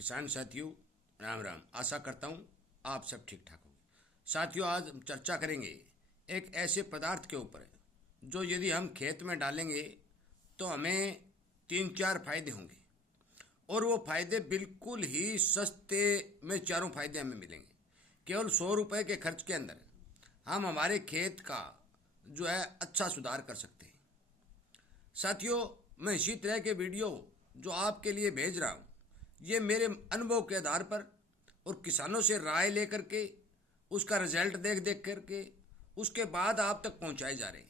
किसान साथियों, राम राम। आशा करता हूँ आप सब ठीक ठाक होंगे। साथियों, आज हम चर्चा करेंगे एक ऐसे पदार्थ के ऊपर जो यदि हम खेत में डालेंगे तो हमें तीन चार फायदे होंगे, और वो फायदे बिल्कुल ही सस्ते में चारों फायदे हमें मिलेंगे। केवल 100 रुपये के खर्च के अंदर हम हमारे खेत का जो है अच्छा सुधार कर सकते हैं। साथियों, मैं इसी तरह के वीडियो जो आपके लिए भेज रहा हूँ, ये मेरे अनुभव के आधार पर और किसानों से राय लेकर के उसका रिजल्ट देख देख करके उसके बाद आप तक पहुंचाए जा रहे हैं।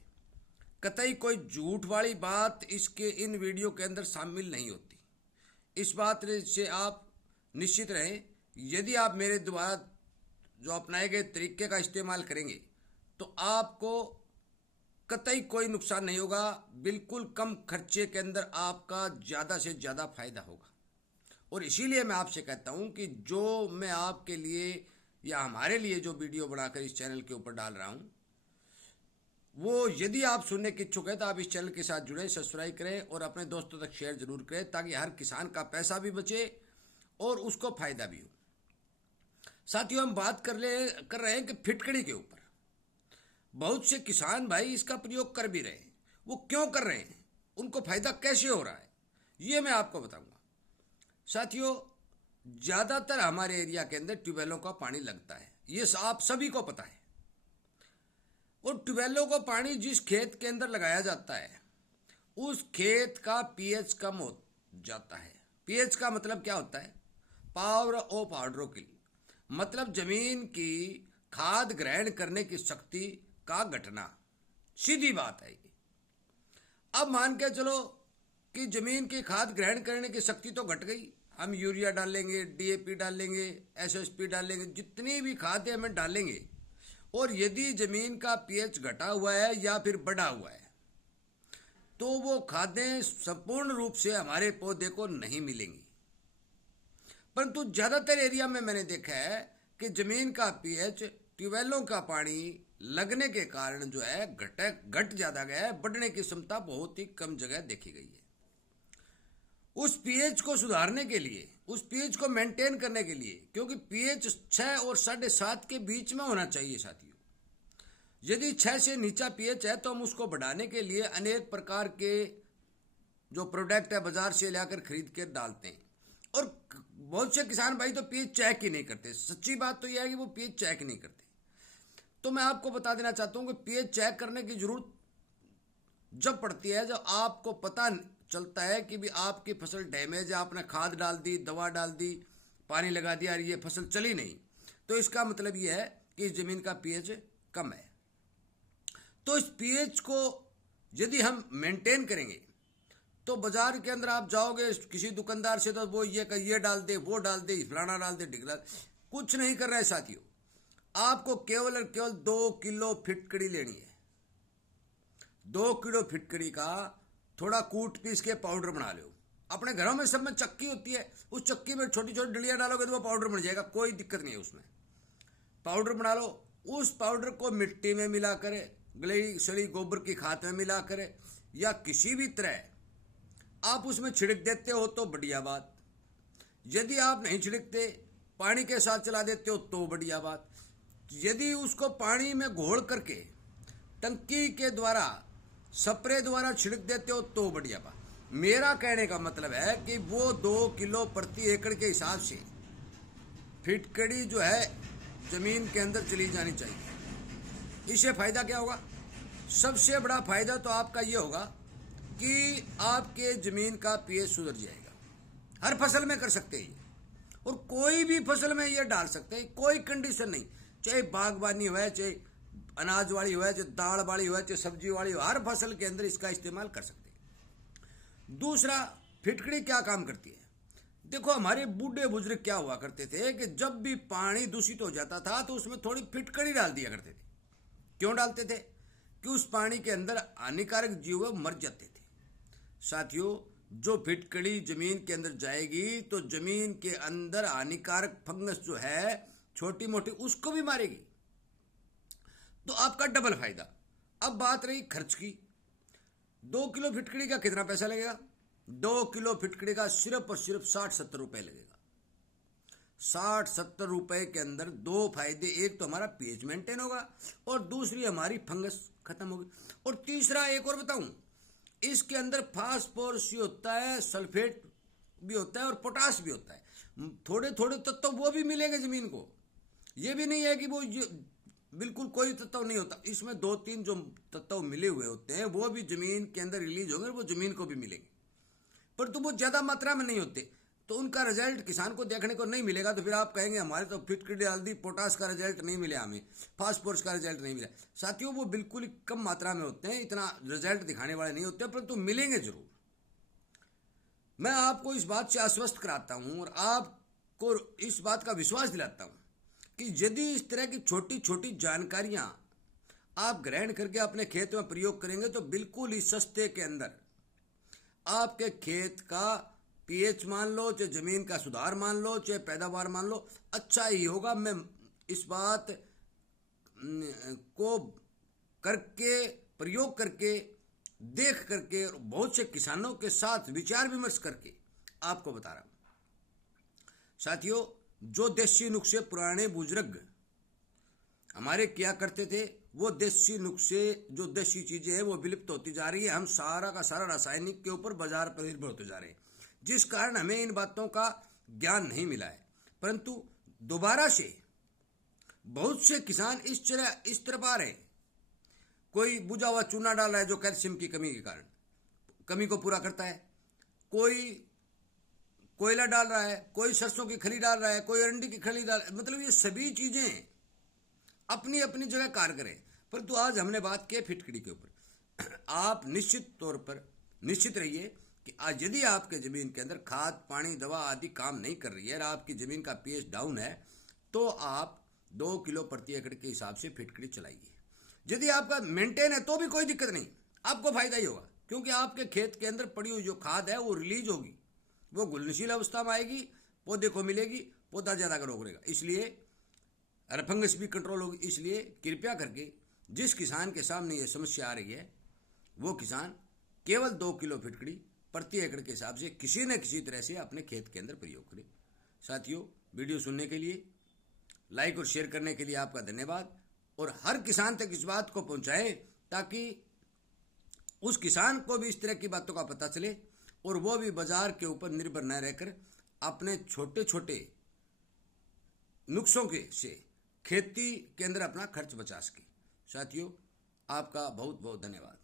कतई कोई झूठ वाली बात इसके इन वीडियो के अंदर शामिल नहीं होती। इस बात से आप निश्चित रहें, यदि आप मेरे द्वारा जो अपनाए गए तरीके का इस्तेमाल करेंगे तो आपको कतई कोई नुकसान नहीं होगा। बिल्कुल कम खर्चे के अंदर आपका ज़्यादा से ज़्यादा फायदा होगा। और इसीलिए मैं आपसे कहता हूं कि जो मैं आपके लिए या हमारे लिए जो वीडियो बनाकर इस चैनल के ऊपर डाल रहा हूं, वो यदि आप सुनने के इच्छुक है तो आप इस चैनल के साथ जुड़े, सब्सक्राइब करें और अपने दोस्तों तक शेयर जरूर करें, ताकि हर किसान का पैसा भी बचे और उसको फायदा भी हो। साथियों, हम बात कर रहे हैं कि फिटकड़ी के ऊपर। बहुत से किसान भाई इसका प्रयोग कर भी रहे हैं। वो क्यों कर रहे हैं, उनको फायदा कैसे हो रहा है, ये मैं आपको बताऊंगा। साथियों, ज़्यादातर हमारे एरिया के अंदर ट्यूबवेलों का पानी लगता है, ये आप सभी को पता है। और ट्यूबवेलों का पानी जिस खेत के अंदर लगाया जाता है उस खेत का पीएच कम हो जाता है। पीएच का मतलब क्या होता है? पावर ऑफ हाइड्रोकिल, मतलब जमीन की खाद ग्रहण करने की शक्ति का घटना। सीधी बात है ये। अब मान के चलो कि जमीन की खाद ग्रहण करने की शक्ति तो घट गई, हम यूरिया डालेंगे, डीएपी डालेंगे, एसएसपी डालेंगे, जितनी भी खादें हमें डालेंगे, और यदि जमीन का पीएच घटा हुआ है या फिर बढ़ा हुआ है तो वो खादें संपूर्ण रूप से हमारे पौधे को नहीं मिलेंगी। परंतु ज़्यादातर एरिया में मैंने देखा है कि जमीन का पीएच ट्यूबवेलों का पानी लगने के कारण जो है घट ज़्यादा गया है, बढ़ने की क्षमता बहुत ही कम जगह देखी गई है। उस पीएच को सुधारने के लिए, उस पीएच को मेंटेन करने के लिए, क्योंकि पीएच 6 और 7.5 के बीच में होना चाहिए साथियों। यदि 6 से नीचा पीएच है तो हम उसको बढ़ाने के लिए अनेक प्रकार के जो प्रोडक्ट है बाजार से लाकर खरीद के डालते हैं। और बहुत से किसान भाई तो पीएच चेक ही नहीं करते। सच्ची बात तो यह है कि वो पीएच चेक नहीं करते। तो मैं आपको बता देना चाहता हूं कि पीएच चेक करने की जरूरत जब पड़ती है जब आपको पता चलता है कि भी आपकी फसल डैमेज है, आपने खाद डाल दी, दवा डाल दी, पानी लगा दिया और ये फसल चली नहीं, तो इसका मतलब ये है कि इस जमीन का पीएच कम है। तो इस पीएच को यदि हम मेंटेन करेंगे तो बाजार के अंदर आप जाओगे किसी दुकानदार से तो वो ये डाल दे, वो डाल दे, फलाना डाल दे, ढिकला, कुछ नहीं कर रहा है साथियों। आपको केवल और केवल 2 किलो फिटकड़ी लेनी है। 2 किलो फिटकड़ी का थोड़ा कूट पीस के पाउडर बना लो। अपने घरों में सब में चक्की होती है, उस चक्की में छोटी छोटी डलियां डालोगे तो वो पाउडर बन जाएगा, कोई दिक्कत नहीं है उसमें। पाउडर बना लो। उस पाउडर को मिट्टी में मिला कर, गली सड़ी गोबर की खाद में मिला कर, या किसी भी तरह आप उसमें छिड़क देते हो तो बढ़िया बात। यदि आप नहीं छिड़कते, पानी के साथ चला देते हो तो बढ़िया बात। यदि उसको पानी में घोल करके टंकी के द्वारा, स्प्रे द्वारा छिड़क देते हो तो बढ़िया बात। मेरा कहने का मतलब है कि वो 2 किलो प्रति एकड़ के हिसाब से फिटकड़ी जो है जमीन के अंदर चली जानी चाहिए। इससे फायदा क्या होगा? सबसे बड़ा फायदा तो आपका ये होगा कि आपके जमीन का पीएच सुधर जाएगा। हर फसल में कर सकते हैं ये, और कोई भी फसल में ये डाल सकते हैं, कोई कंडीशन नहीं। चाहे बागवानी हो, चाहे अनाज वाली हो, चाहे दाल वाली हो, चाहे सब्जी वाली हो, हर फसल के अंदर इसका इस्तेमाल कर सकते हैं। दूसरा, फिटकड़ी क्या काम करती है? देखो, हमारे बूढ़े बुजुर्ग क्या हुआ करते थे कि जब भी पानी दूषित हो जाता था तो उसमें थोड़ी फिटकड़ी डाल दिया करते थे। क्यों डालते थे? कि उस पानी के अंदर हानिकारक जीव मर जाते थे। साथियों, जो फिटकड़ी जमीन के अंदर जाएगी तो जमीन के अंदर हानिकारक फंगस जो है छोटी मोटी, उसको भी मारेगी। तो आपका डबल फायदा। अब बात रही खर्च की। 2 किलो फिटकड़ी का कितना पैसा लगेगा? 2 किलो फिटकड़ी का सिर्फ और सिर्फ 60-70 रुपए लगेगा। 60-70 रुपए के अंदर दो फायदे, एक तो हमारा पीएच मेंटेन होगा और दूसरी हमारी फंगस खत्म होगी। और तीसरा एक और बताऊं, इसके अंदर फास्फोरस होता है, सल्फेट भी होता है और पोटास भी होता है। थोड़े थोड़े तत्व वो भी मिलेंगे जमीन को, ये भी नहीं है कि वो बिल्कुल कोई तत्व नहीं होता। इसमें 2-3 जो तत्व मिले हुए होते हैं वो भी जमीन के अंदर रिलीज होंगे, वो जमीन को भी मिलेंगे, पर तो वो ज्यादा मात्रा में नहीं होते, तो उनका रिजल्ट किसान को देखने को नहीं मिलेगा। तो फिर आप कहेंगे हमारे तो फिटकरी डाल दी, पोटास का रिजल्ट नहीं मिला, हमें फास्फोरस का रिजल्ट नहीं मिला। साथियों, वो बिल्कुल ही कम मात्रा में होते हैं, इतना रिजल्ट दिखाने वाले नहीं होते, परंतु मिलेंगे जरूर। मैं आपको इस बात से आश्वस्त कराता हूं और आपको इस बात का विश्वास दिलाता हूं कि यदि इस तरह की छोटी छोटी जानकारियां आप ग्रहण करके अपने खेत में प्रयोग करेंगे तो बिल्कुल ही सस्ते के अंदर आपके खेत का पीएच मान लो, चाहे जमीन का सुधार मान लो, चाहे पैदावार मान लो, अच्छा ही होगा। मैं इस बात को करके, प्रयोग करके, देख करके, बहुत से किसानों के साथ विचार विमर्श करके आपको बता रहा हूं। साथियों, जो देसी नुस्खे पुराने बुजुर्ग हमारे किया करते थे, वो देसी नुस्खे, जो देसी चीजें हैं वो विलुप्त होती जा रही है। हम सारा का सारा रासायनिक के ऊपर बाजार पर निर्भर होते जा रहे हैं, जिस कारण हमें इन बातों का ज्ञान नहीं मिला है। परंतु दोबारा से बहुत से किसान इस तरफ आ रहे हैं। कोई बुझा हुआ चूना डाल रहा है जो कैल्शियम की कमी के कारण कमी को पूरा करता है, कोई कोयला डाल रहा है, कोई सरसों की खली डाल रहा है, कोई अरंडी की खली डाल, मतलब ये सभी चीजें अपनी अपनी जगह कारगर है। परंतु आज हमने बात की फिटकड़ी के ऊपर। आप निश्चित तौर पर निश्चित रहिए कि आज यदि आपके जमीन के अंदर खाद, पानी, दवा आदि काम नहीं कर रही है और आपकी जमीन का पीएच डाउन है, तो आप 2 किलो प्रति एकड़ के हिसाब से फिटकड़ी चलाइए। यदि आपका मेंटेन है तो भी कोई दिक्कत नहीं, आपको फायदा ही होगा, क्योंकि आपके खेत के अंदर पड़ी हुई जो खाद है वो रिलीज होगी, वो घुलनशील अवस्था में आएगी, पौधे को मिलेगी, पौधा ज्यादा ग्रो करेगा, इसलिए फंगस भी कंट्रोल होगी। इसलिए कृपया करके जिस किसान के सामने ये समस्या आ रही है वो किसान केवल 2 किलो फिटकड़ी प्रति एकड़ के हिसाब से किसी न किसी तरह से अपने खेत के अंदर प्रयोग करें। साथियों, वीडियो सुनने के लिए, लाइक और शेयर करने के लिए आपका धन्यवाद, और हर किसान तक इस बात को पहुंचाएं ताकि उस किसान को भी इस तरह की बातों का पता चले और वो भी बाजार के ऊपर निर्भर न रहकर अपने छोटे छोटे नुस्खों के से खेती के अंदर अपना खर्च बचा सके। साथियों, आपका बहुत बहुत धन्यवाद।